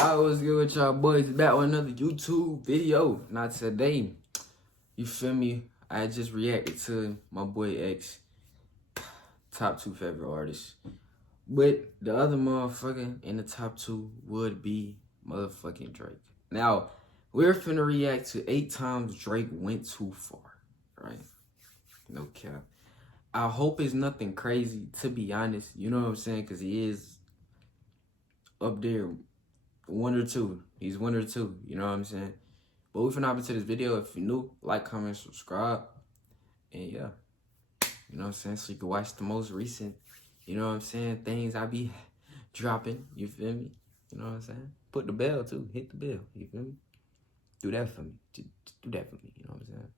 I was good with y'all boys back with another YouTube video. Not today. You feel me? I just reacted to my boy X top 2 favorite artists. But the other motherfucker in the top 2 would be motherfucking Drake. Now, we're finna react to 8 times Drake went too far. Right? No cap. I hope it's nothing crazy, to be honest. You know what I'm saying? Because he is up there. 1 or 2. He's 1 or 2. You know what I'm saying? But we finna hop into this video. If you're new, like, comment, subscribe. And yeah. You know what I'm saying? So you can watch the most recent, you know what I'm saying, things I be dropping. You feel me? You know what I'm saying? Put the bell too. Hit the bell. You feel me? Do that for me. Just do that for me. You know what I'm saying?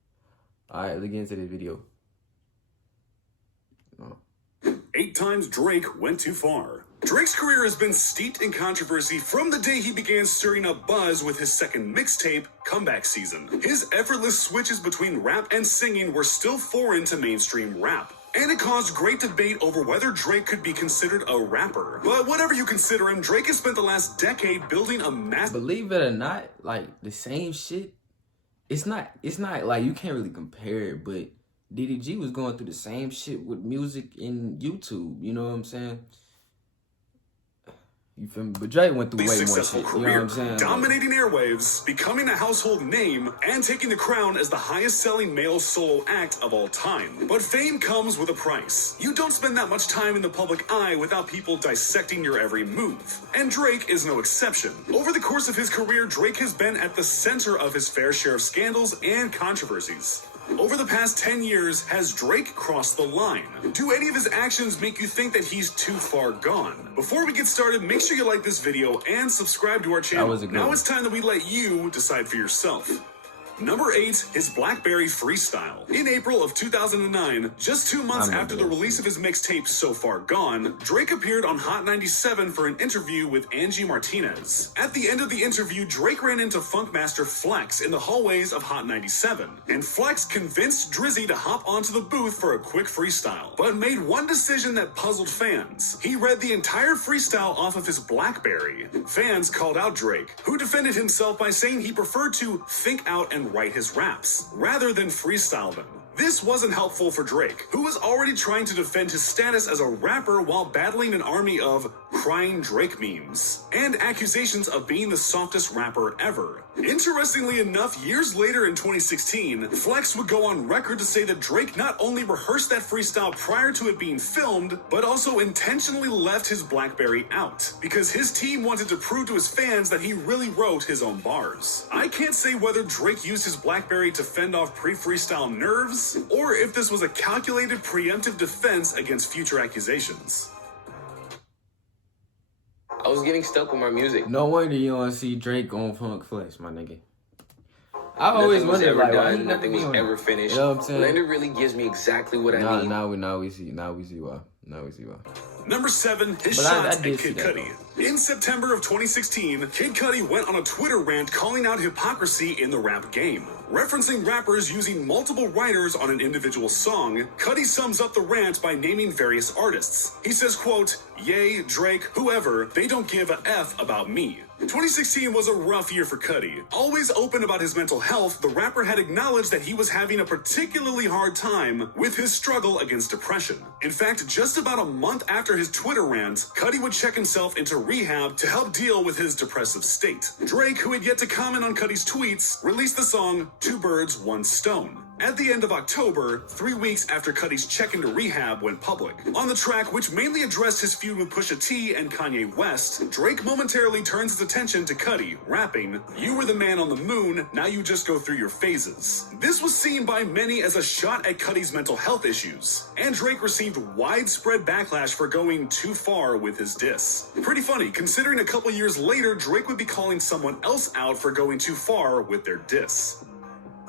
Alright, let's get into this video. 8 times Drake went too far. Drake's career has been steeped in controversy from the day he began stirring up buzz with his second mixtape, Comeback Season. His effortless switches between rap and singing were still foreign to mainstream rap, and it caused great debate over whether Drake could be considered a rapper. But whatever you consider him, Drake has spent the last decade building a massive... Believe it or not, like, the same shit, it's not like, you can't really compare it, but DDG was going through the same shit with music in YouTube, you know what I'm saying? You feel me? But Drake went through way more shit, you know what I'm saying? Dominating airwaves, becoming a household name, and taking the crown as the highest-selling male solo act of all time. But fame comes with a price. You don't spend that much time in the public eye without people dissecting your every move. And Drake is no exception. Over the course of his career, Drake has been at the center of his fair share of scandals and controversies. Over the past 10 years, has Drake crossed the line? Do any of his actions make you think that he's too far gone? Before we get started, make sure you like this video and subscribe to our channel. Now it's time that we let you decide for yourself. Number 8, his BlackBerry freestyle. In April of 2009, just 2 months after the release of his mixtape So Far Gone, Drake appeared on Hot 97 for an interview with Angie Martinez. At the end of the interview, Drake ran into Funkmaster Flex in the hallways of Hot 97, and Flex convinced Drizzy to hop onto the booth for a quick freestyle, but made one decision that puzzled fans. He read the entire freestyle off of his BlackBerry. Fans called out Drake, who defended himself by saying he preferred to think out and write his raps, rather than freestyle them. This wasn't helpful for Drake, who was already trying to defend his status as a rapper while battling an army of crying Drake memes and accusations of being the softest rapper ever. Interestingly enough, years later in 2016, Flex would go on record to say that Drake not only rehearsed that freestyle prior to it being filmed, but also intentionally left his BlackBerry out, because his team wanted to prove to his fans that he really wrote his own bars. I can't say whether Drake used his BlackBerry to fend off pre-freestyle nerves, or if this was a calculated preemptive defense against future accusations. I was getting stuck with my music. No wonder you don't see Drake on Funk Flex, my nigga. I always wondered, like, why he nothing was ever finished. You know what I'm saying? Blender really gives me exactly what I need. Now we see why. Number 7, his shots at Kid Cudi. In September of 2016, Kid Cudi went on a Twitter rant calling out hypocrisy in the rap game. Referencing rappers using multiple writers on an individual song, Cudi sums up the rant by naming various artists. He says, quote, "Ye, Drake, whoever, they don't give a F about me." 2016 was a rough year for Cudi. Always open about his mental health, the rapper had acknowledged that he was having a particularly hard time with his struggle against depression. In fact, just about a month after his Twitter rant, Cudi would check himself into rehab to help deal with his depressive state. Drake, who had yet to comment on Cudi's tweets, released the song 2 Birds, 1 Stone at the end of October, 3 weeks after Cudi's check into rehab went public. On the track, which mainly addressed his feud with Pusha T and Kanye West, Drake momentarily turns his attention to Cudi, rapping, "You were the man on the moon, now you just go through your phases." This was seen by many as a shot at Cudi's mental health issues, and Drake received widespread backlash for going too far with his diss. Pretty funny, considering a couple years later, Drake would be calling someone else out for going too far with their diss.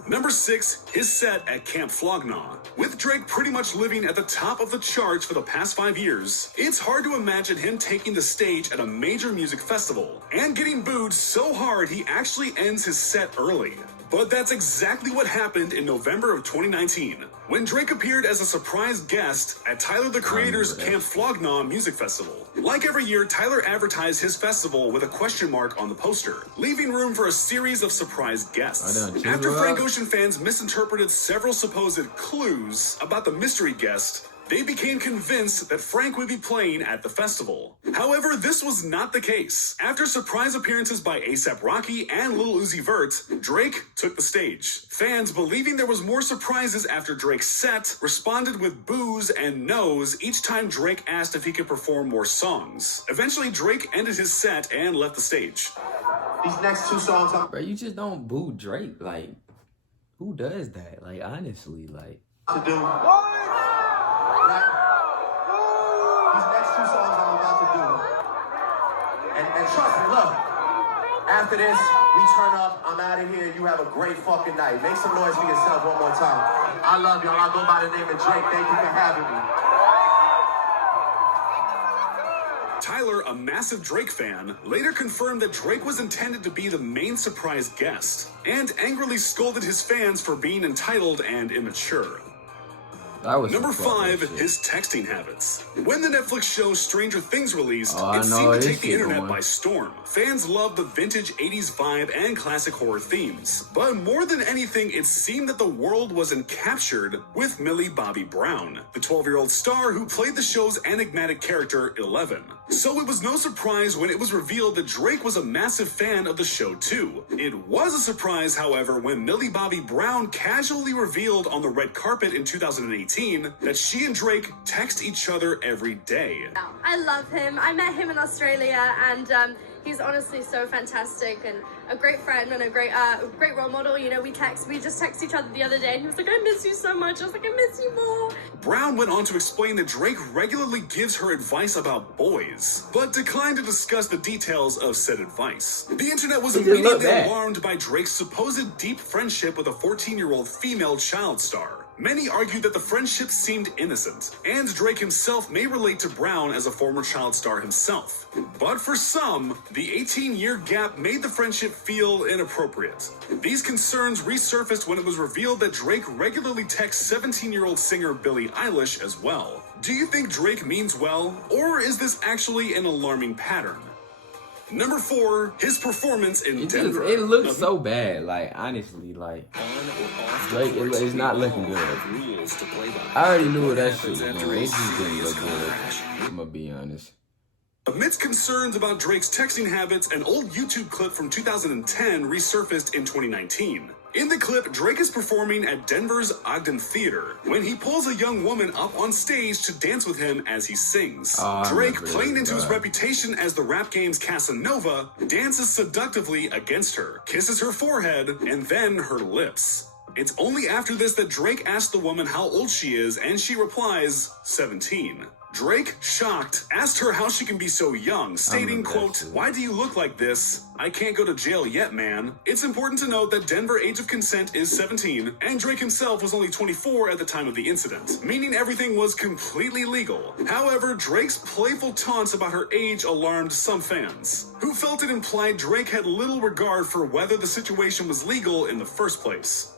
Number 6, his set at Camp Flog Gnaw. With Drake pretty much living at the top of the charts for the past 5 years, it's hard to imagine him taking the stage at a major music festival and getting booed so hard he actually ends his set early. But that's exactly what happened in November of 2019, when Drake appeared as a surprise guest at Tyler the Creator's Camp Flognaw Music Festival. Like every year, Tyler advertised his festival with a question mark on the poster, leaving room for a series of surprise guests. After Frank Ocean fans misinterpreted several supposed clues about the mystery guest, they became convinced that Frank would be playing at the festival. However, this was not the case. After surprise appearances by A$AP Rocky and Lil Uzi Vert, Drake took the stage. Fans, believing there was more surprises after Drake's set, responded with boos and no's each time Drake asked if he could perform more songs. Eventually, Drake ended his set and left the stage. These next two songs, Bro, you just don't boo Drake. Like, who does that? Like, honestly, like. to do. These next two songs I'm about to do. And trust me, look. After this, we turn up, I'm out of here, you have a great fucking night. Make some noise for yourself one more time. I love y'all. I go by the name of Drake. Thank you for having me. Tyler, a massive Drake fan, later confirmed that Drake was intended to be the main surprise guest, and angrily scolded his fans for being entitled and immature. Number 5, his texting habits. When the Netflix show Stranger Things released, it seemed to take the internet by storm. Fans loved the vintage 80s vibe and classic horror themes. But more than anything, it seemed that the world was encaptured with Millie Bobby Brown, the 12-year-old star who played the show's enigmatic character, 11. So it was no surprise when it was revealed that Drake was a massive fan of the show too. It was a surprise, however, when Millie Bobby Brown casually revealed on the red carpet in 2018 that she and Drake text each other every day. I love him. I met him in Australia, and he's honestly so fantastic and a great friend and a great role model. You know, we just texted each other the other day, and he was like, I miss you so much. I was like, I miss you more. Brown went on to explain that Drake regularly gives her advice about boys, but declined to discuss the details of said advice. The internet was immediately alarmed by Drake's supposed deep friendship with a 14-year-old female child star. Many argued that the friendship seemed innocent, and Drake himself may relate to Brown as a former child star himself. But for some, the 18-year gap made the friendship feel inappropriate. These concerns resurfaced when it was revealed that Drake regularly texts 17-year-old singer Billie Eilish as well. Do you think Drake means well, or is this actually an alarming pattern? Number 4, his performance in Denver. It looks so bad, like, honestly, like, Drake, it's not looking good. I already knew what that shit was going. It just didn't look good, I'm gonna be honest. Amidst concerns about Drake's texting habits, an old YouTube clip from 2010 resurfaced in 2019. In the clip, Drake is performing at Denver's Ogden Theater when he pulls a young woman up on stage to dance with him as he sings. Drake, playing into his reputation as the rap game's Casanova, dances seductively against her, kisses her forehead, and then her lips. It's only after this that Drake asks the woman how old she is, and she replies, 17. Drake, shocked, asked her how she can be so young, stating, quote, "Why do you look like this? I can't go to jail yet, man." It's important to note that Denver age of consent is 17, and Drake himself was only 24 at the time of the incident, meaning everything was completely legal. However, Drake's playful taunts about her age alarmed some fans, who felt it implied Drake had little regard for whether the situation was legal in the first place.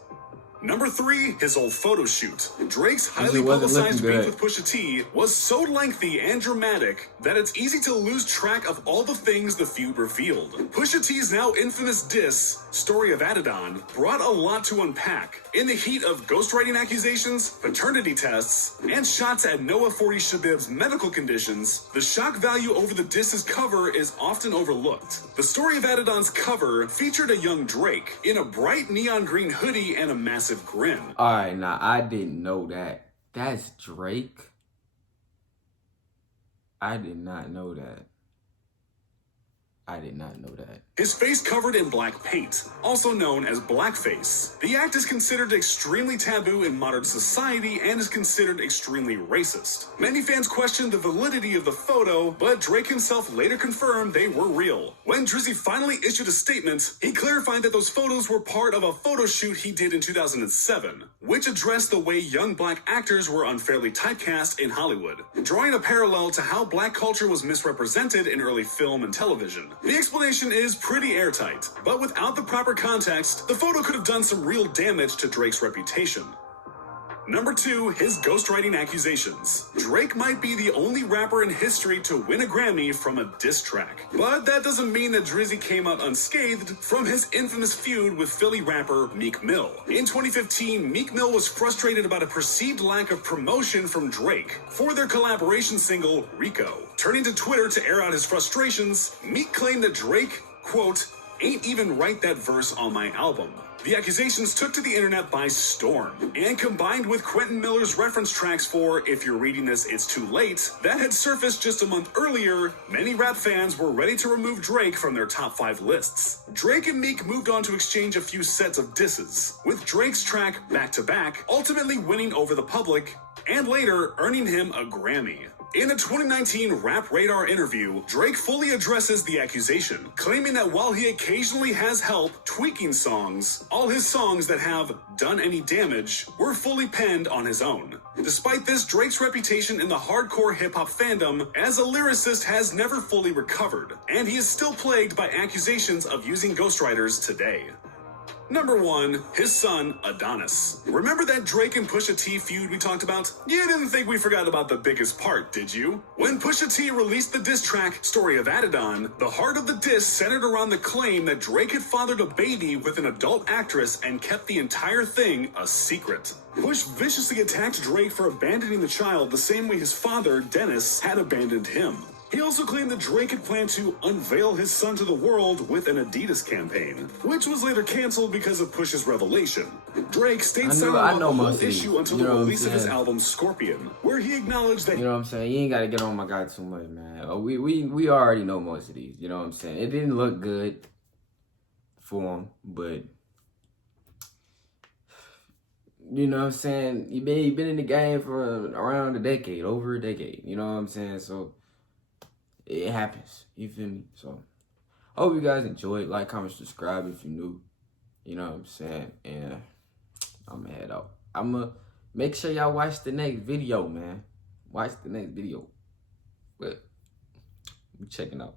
Number 3, his old photo shoot. Drake's highly publicized beef with Pusha T was so lengthy and dramatic that it's easy to lose track of all the things the feud revealed. Pusha T's now infamous diss, Story of Adidon, brought a lot to unpack. In the heat of ghostwriting accusations, paternity tests, and shots at Noah 40 Shabib's medical conditions, the shock value over the diss's cover is often overlooked. The Story of Adidon's cover featured a young Drake in a bright neon green hoodie and a massive grin. Alright, now I didn't know that. That's Drake? I did not know that. I did not know that. His face covered in black paint, also known as blackface. The act is considered extremely taboo in modern society and is considered extremely racist. Many fans questioned the validity of the photo, but Drake himself later confirmed they were real. When Drizzy finally issued a statement, he clarified that those photos were part of a photo shoot he did in 2007, which addressed the way young black actors were unfairly typecast in Hollywood, drawing a parallel to how black culture was misrepresented in early film and television. The explanation is pretty airtight, but without the proper context, the photo could have done some real damage to Drake's reputation. Number 2, his ghostwriting accusations. Drake might be the only rapper in history to win a Grammy from a diss track. But that doesn't mean that Drizzy came out unscathed from his infamous feud with Philly rapper Meek Mill. In 2015, Meek Mill was frustrated about a perceived lack of promotion from Drake for their collaboration single, Rico. Turning to Twitter to air out his frustrations, Meek claimed that Drake, quote, ain't even write that verse on my album. The accusations took to the internet by storm, and combined with Quentin Miller's reference tracks for If You're Reading This, It's Too Late, that had surfaced just a month earlier, many rap fans were ready to remove Drake from their top 5 lists. Drake and Meek moved on to exchange a few sets of disses, with Drake's track Back to Back ultimately winning over the public, and later earning him a Grammy. In a 2019 Rap Radar interview, Drake fully addresses the accusation, claiming that while he occasionally has help tweaking songs, all his songs that have done any damage were fully penned on his own. Despite this, Drake's reputation in the hardcore hip-hop fandom as a lyricist has never fully recovered, and he is still plagued by accusations of using ghostwriters today. Number 1, his son, Adonis. Remember that Drake and Pusha T feud we talked about? You didn't think we forgot about the biggest part, did you? When Pusha T released the diss track, Story of Adidon, the heart of the diss centered around the claim that Drake had fathered a baby with an adult actress and kept the entire thing a secret. Push viciously attacked Drake for abandoning the child the same way his father, Dennis, had abandoned him. He also claimed that Drake had planned to unveil his son to the world with an Adidas campaign, which was later canceled because of Push's revelation. Drake stayed silent on the whole issue until the release of his album Scorpion, where he acknowledged that— You know what I'm saying? You ain't gotta get on my guy too much, man. We already know most of these. You know what I'm saying? It didn't look good for him, but you know what I'm saying? He been in the game for around a decade, over a decade. You know what I'm saying? So it happens. You feel me? So I hope you guys enjoyed. Like, comment, subscribe if you're new. You know what I'm saying? And I'm gonna head out. I'm gonna make sure y'all watch the next video, man. Watch the next video. But we checking out.